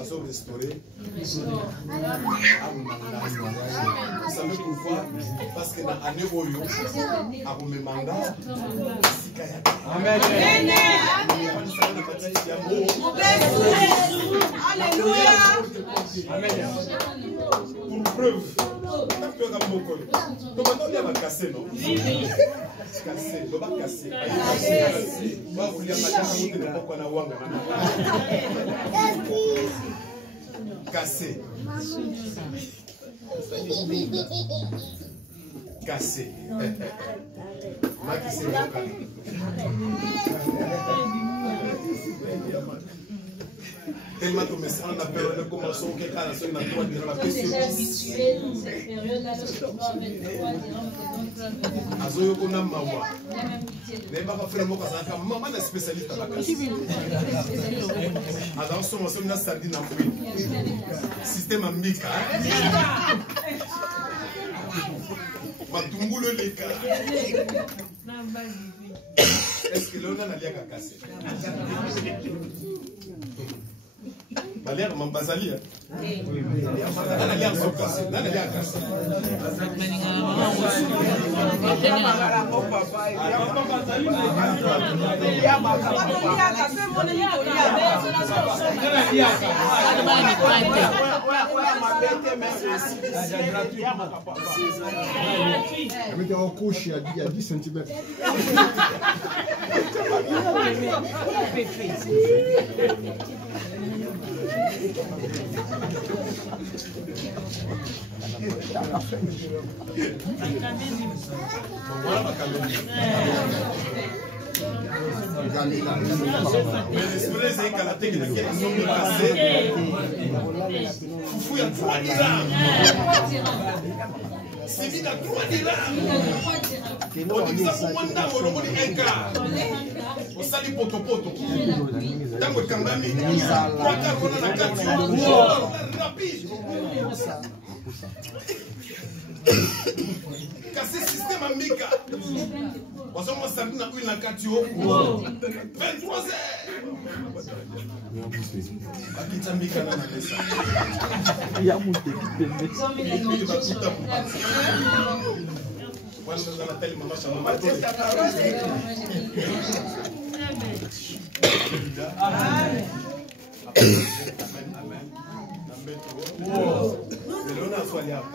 azo restaurer. Vous savez pourquoi? Parce que dans l'année Oyo, à Romemanga, Amen. Alléluia. Pour preuve, cassé. Cassé. Tellement que mes soeurs n'appellent comme un son qui est à la seule nature de la paix. C'est habitué dans cette période-là, lorsque tu dois mettre 3 dirhams. Azoyoko na mawa. Mais pas faire mon casa, maman est spécialiste à la casse. Alors son ensemble na sardine en fruit. Système ambika. Matumbulo leka. Est-ce que l'on a la liaga cassé? Balière Mambazali. Oui. Dans la liaga cassé. Dans la liaga cassé. Avec un couche, il y a 10 cm. Mais l'esprit c'est qu'à la technique qui sont passés. Foufou il y a 3 dirhams. C'est mis dans 3 dirhams. On dit ça pour moi, on dit un quart. On dit esali potopoto ntango ekangami 3 quarts wana na kati rapide kasi système amika bazongo samedi na huile na kati yo 23h bakita mika na mesa ya muteki pembe bakuta wana na tali mama shama mate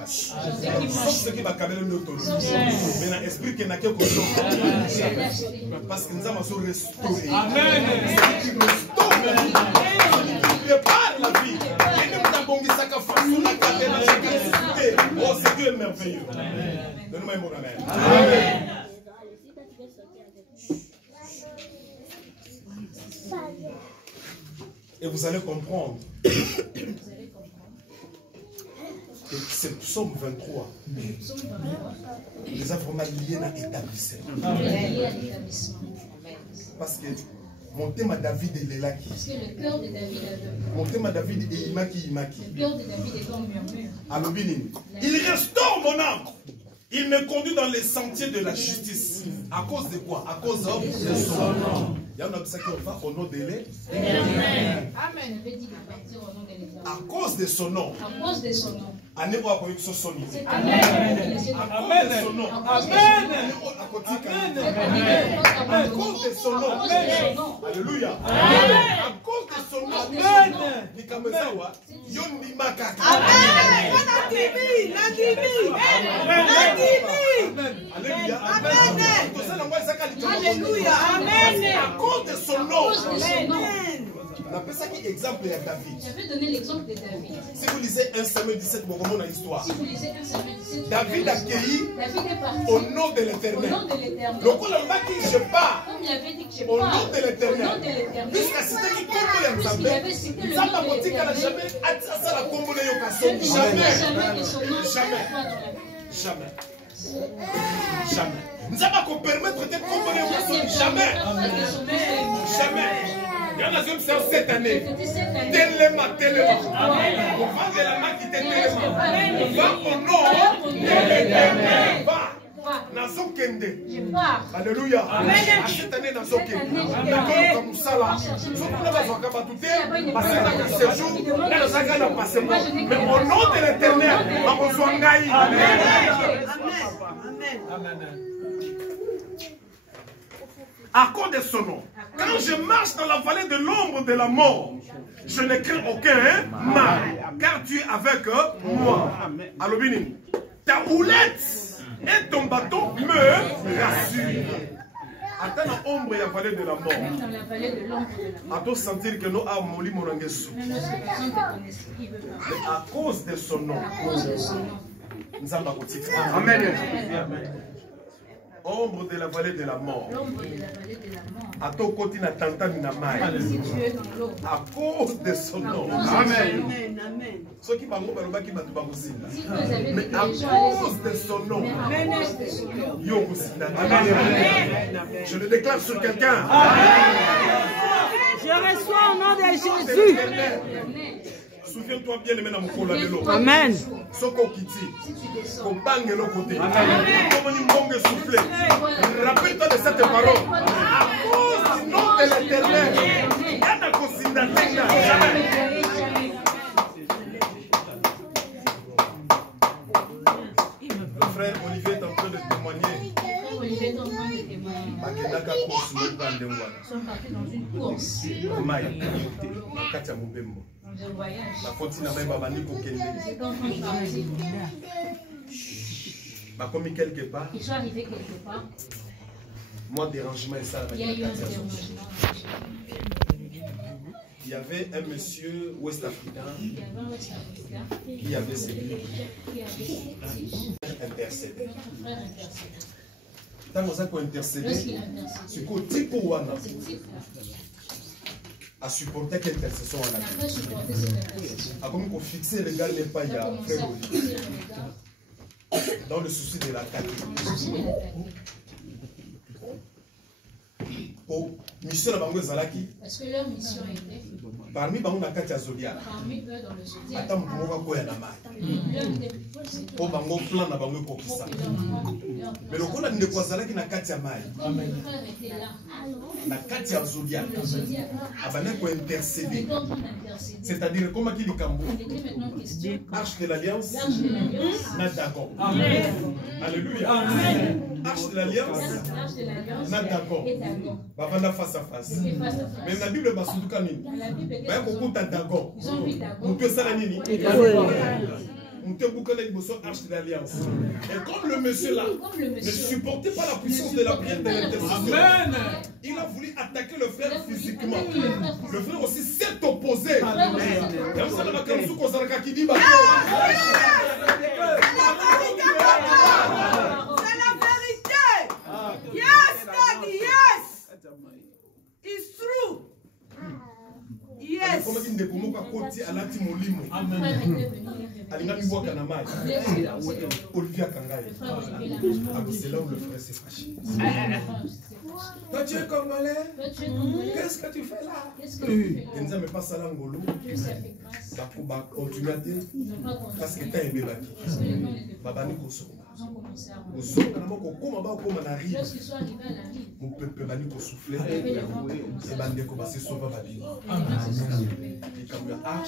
ceux qui va caméler notre mais dans l'esprit qui n'a qu'un côté parce que nous avons restauré. Amen. Prépare la vie. Oh, c'est Dieu merveilleux. Donne-moi un mot d'amen. Amen. Et vous allez comprendre que c'est psaume 23. Les a vraiment liés à l'établissement. Parce que mon thème à David est là. Parce que le cœur de David est mon thème à David est Imaki. Le cœur de David est comme murmure. Il restaure mon âme. Il me conduit dans les sentiers de la justice. À cause de quoi? À cause de son nom. Il y en a qui va au nom de l'Éternel. Amen. À cause de son nom. À cause de son nom. Amen. À cause de son nom. Amen. À cause de son nom. Alléluia. À cause de son nom. Alléluia. Amen. À cause de son nom. Amen. On appelle ça qui exemple à David. Je vais donner l'exemple de David. Si vous lisez 1 Samuel 17, vous remontez l'histoire. Si vous lisez 1 Samuel 17, David a cueilli au nom de l'Éternel. Au nom de l'Éternel. Donc on a dit je pars. Comme il avait dit que je Au pars. nom de l'Éternel. Au nom de l'Éternel. Jusqu'à citer qui combo les Puisqu'il avait cité le nom de l'Éternel. jamais ça la combo les Jamais. Jamais que son nom jamais. Jamais. Jamais. Nous avons permettre de combo les jamais. Jamais. Il y en a qui ont cette année. Tellement. On va de la main qui tellement. Va au nom de l'Éternel. Va. Nazokende. Alléluia. Cette année Nazokende. Comme ça là. Mais au nom de l'Éternel, Amen. À cause de son nom. Quand je marche dans la vallée de l'ombre de la mort, je ne crains aucun mal, car tu es avec moi. Alobini. Ta houlette et ton bâton me rassurent. Attends l'ombre et la vallée de la mort. Même dans la vallée de l'ombre de la mort. À toi sentir que nous avons moli morangesu. Même lorsque personne ne te connaît, il veut pas. Mais à cause de son nom. À cause de son nom. Nous avons Amen. Ombre de la vallée de la mort. L'ombre de la vallée de la mort. À ton côté, na tanta mina mai. Si tu es dans l'eau. À cause de son nom. Amen. Ceux qui parlent pas qui battent pas aussi. Si vous avez Mais des à gens cause de son nom. à cause de son nom. Yo je le déclare sur quelqu'un. Je reçois au nom de Jésus. Souviens-toi bien de mon col à l'eau. Amen. Soko Kiti. Kombange le côté. Comme une bonne soufflée. Rappelle-toi de cette parole. À cause du nom de l'Éternel. Yana Kosinda Tenga. Le frère Olivier est en train de témoigner. Olivier est en train de témoigner. Nous sommes partis dans une course. De voyage. La continue à même Babani pour qu'elle Ils étaient en train de partir. commis quelque part. Ils sont arrivés quelque part. Moi, dérangement et ça. Il y a eu un dérangement. Il y avait un monsieur ouest-africain Il y avait un Ouest-Africain qui avait ses livres qui avait intercédés. notre frère intercédé. Tant qu'on a intercédé, Lorsqu'il a intercédé, c'est qu'au type Wana ce type-là a supporté l'intercession en n'a pas supporté cette intercession. a comme qu'on fixait les gars les pas il y Il a a commencé frère à Olivier fixer le regard dans le souci de l'attaque. dans le souci de l'attaque. Pour mission na bango ezalaki parce que leur mission était parmi bango na kati ya zodiac parmi eux dans le zodiaque. ata moto moko akoya na mai po bango plan na bango ekokisa me lokola ndeko azalaki na kati ya mai na kati ya zodiac abandaki kointercede, c'est-à-dire ekomaki likambo arche de l'alliance na Dagon. Alléluia. Arche de l'alliance na Dagon bavanda face à face. Mais la Bible basuduka nini baya kokuta Dagon moto esala nini moto ebukana liboso arche de l'alliance. Et comme le monsieur là ne supportait pas la puissance de la prière de l'intercession, il a voulu attaquer le frère physiquement. Le frère aussi s'est opposé. C'est la vérité. Yes, Daddy, yes. It's true. Yes. Olivier Kangaï. C'est là où le frère s'est fâché. Toi tu es congolais? Qu'est-ce que tu fais là? Il ne pas ça l'angolo. Ça continue à dire parce que tu as aimé Baki. Babani Koso. Lorsqu'ils sont arrivés à la rive, mon peuple va nous souffler et bande commencer à sauver ma vie. Et comme le H,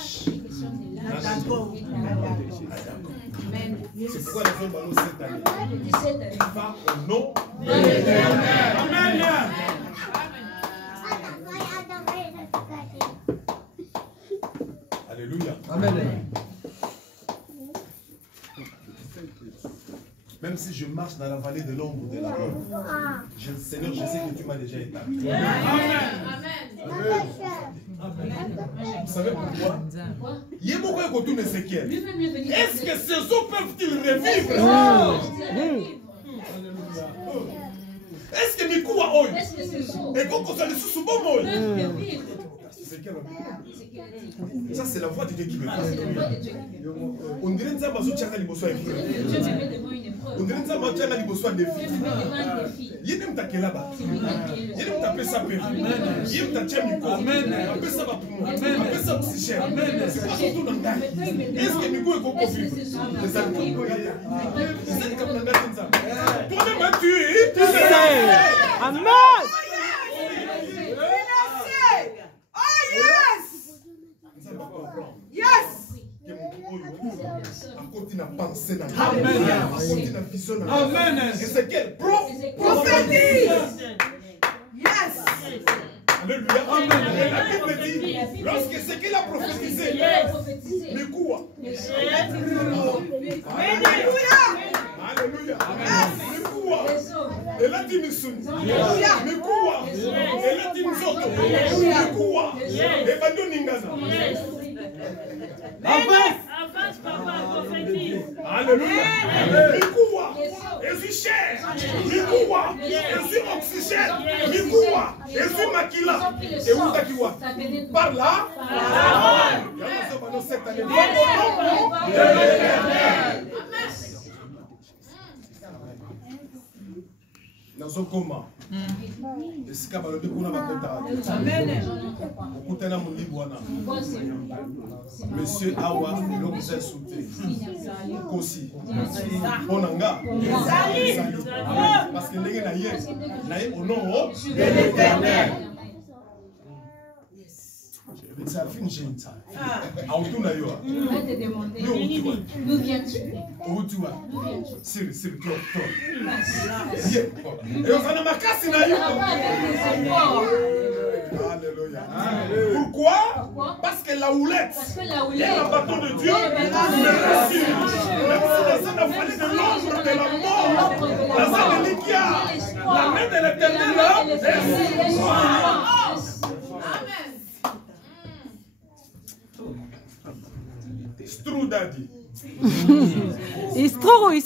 c'est pourquoi les gens vont cette année. Il va au nom de l'Éternel. Amen. Alléluia. Amen. Même si je marche dans la vallée de l'ombre de la mort, Seigneur, je sais que tu m'as déjà établi. Amen. Vous savez pourquoi? Est-ce que ces eaux peuvent-ils revivre? Est-ce que Mikoua Oy et Koko ça les sous-bomoy? Ça c'est la voix de Dieu qui me parle. On dirait que ça va se faire des besoins. On dirait que ça va se faire des besoins de filles. Il y a même ta là-bas. Il y a même ta paix ça peut. Il y a même ta tchamiko. Après ça va pour moi. Après ça aussi cher. C'est pas tout dans le temps. Est-ce que Miko est Koko vivre? Les amis. C'est comme dans le temps. Toi-même tu es. Amen. Yes! Amen. Ezekiel prophétise. Yes. Alléluia. Amen. Et la Bible dit, lorsque Ezekiel a prophétisé, mais quoi? Alléluia. Alléluia. Mais quoi? Elle a dit Missoun. Mais quoi? Elle a dit Mzoto. Mais quoi? Et Bado Ningana. Avance, papa, prophétise. Alléluia. Mikoua. Je suis cher. Mikoua. Je suis oxygène. Mikoua. Je suis maquila. Et où t'as qui voit? Par là. Cette année. Nazokoma esika balobi kuna bakota okutana molibu wana monsieur awa eloko eza esute kosi mpo na nga parce que ndenge na ye au nom de l'Éternel. C'est la fin j'ai ça. Autuna yo. Va te demander d'où viens-tu? Où tu vas? D'où viens-tu? C'est toi. Et on va ma casse na yo. Alléluia. Pourquoi? Parce que la houlette est le bâton de Dieu. Même si dans la vallée de l'ombre de la mort, dans la reliquia, la main de l'Éternel est sur moi. Amen. It's true, Daddy. It's true.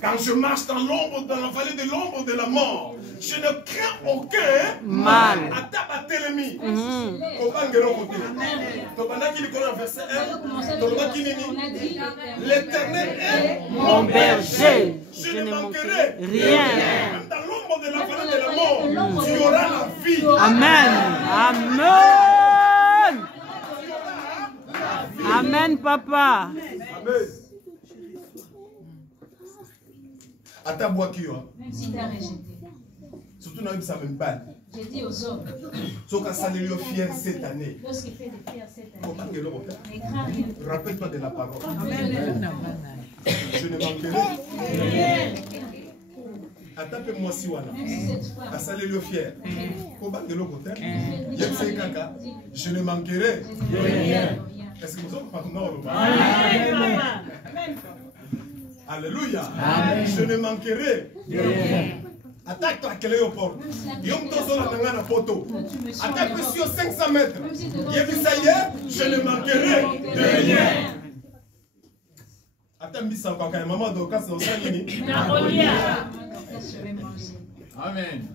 Quand je marche dans la vallée de l'ombre de la mort, je ne crains aucun mal. L'Éternel est mon berger. Je ne manquerai rien. Même dans l'ombre l'ombre de la vallée de la mort, tu auras la vie. Amen. Amen. Amen, papa. Amen. À ta boîte, même si tu as rejeté. surtout dans ça même balle. J'ai dit aux hommes, Sauf qu'à ça, les fier cette année. lorsqu'il fait des prières cette année, Oh, n'écris rien. rappelle-toi de la parole. Amen. Je ne manquerai. Attape-moi si wana. À ça, les fier. Je ne manquerai. Est-ce que vous avez pas Alléluia. Je ne manquerai. Attaque-toi à quelle est au port. Yom Tozola Nangana Poto. Attaque sur 500 mètres. Je ne manquerai de rien. Attends, Missa, maman de Okas, c'est Amen.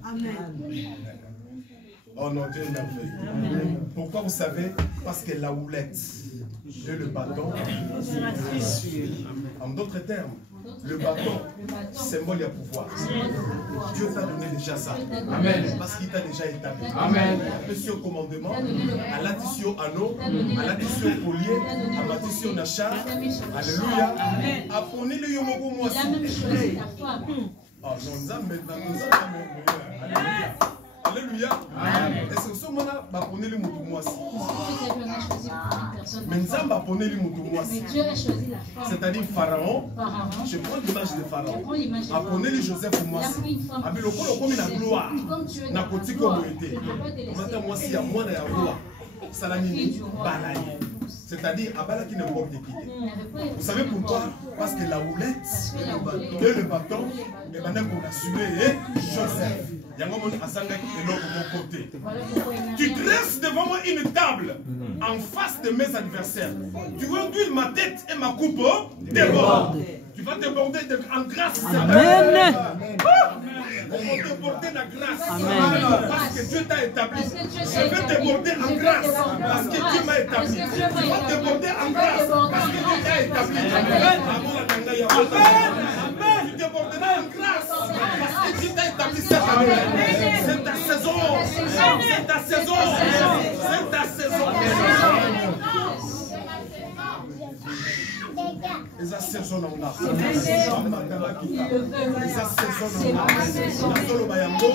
Oh non, Dieu est merveilleux. Pourquoi vous savez? Parce que la houlette et le bâton, en d'autres termes, le bâton, symbole de pouvoir. Dieu t'a donné déjà ça. Amen. Parce qu'il t'a déjà établi. Amen. Monsieur commandement, à l'addition anneau, à l'addition collier, à l'addition nachar. Alléluia. Apprenez le yomogo moi aussi. Oh non, nous avons Alléluia. Alléluia. Est-ce que ce moment-là, va prendre les mots pour moi? Mais nous avons prendre les mots pour moi. C'est-à-dire Pharaon. Je prends l'image de Pharaon. Apprenez les Joseph pour moi. Avec le corps comme la gloire. Na côté comme été. Maintenant moi si à moi na roi. Salamini balaye. C'est-à-dire Abala qui ne peut pas. Vous savez pourquoi? Parce que la houlette et le bâton, et maintenant pour assurer Joseph. Tu dresses devant moi une table en face de mes adversaires. Tu réduis ma tête et ma coupe déborde. Tu vas déborder en grâce. Amen. On va déborder la grâce. Amen. Parce que Dieu t'a établi. Je vais déborder en grâce parce que Dieu m'a établi. Tu vas déborder en grâce parce que Dieu t'a établi. Amen. Tu déborderas en grâce parce que Dieu t'a établi cette année. C'est ta saison. C'est ta saison. C'est ta saison. Eza saison na nga. Eza saison na nga. Solo bayambo,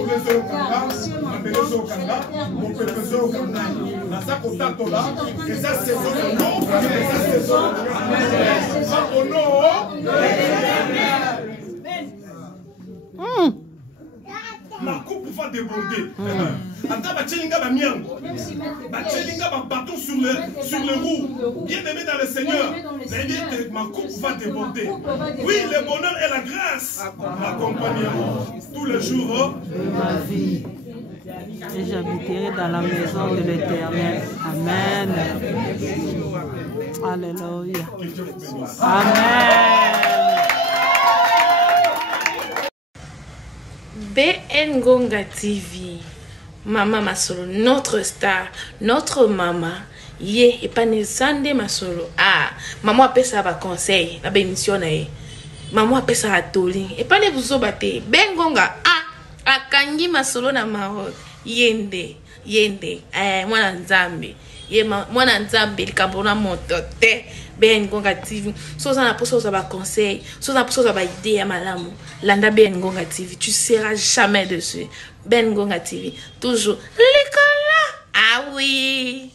olezo kanga, mabelezo kanga, mopepezo kanga. Naza kotato la, eza saison na nga. Eza saison na nga. Sa ono. Ma coupe va déborder. Anta bachelinga ba miango. Bachelinga ba bâton sur le roue. Bien aimé dans le Seigneur. Ma coupe va déborder. Oui, le bonheur et la grâce m'accompagneront tous les jours de ma vie. Et j'habiterai dans la maison de l'Éternel. Amen. Alléluia. Amen. BN Ngonga TV, Maman Masolo, notre star, notre maman, ye et pas Sande Masolo. Ah, maman appelle ça va conseil, la bémission na maman appelle ça atoli. Et pas ne vous obatez. BN Ngonga, ah, akangi Masolo na Maroc, yende, mwana nzambe, mwana nzambe, likabona motote. BN Ngonga TV, so ça n'a pas ça va conseil, so ça n'a pas ça va idée à malamu. Landa BN Ngonga TV, tu seras jamais dessus. BN Ngonga TV, toujours l'école là. Ah oui.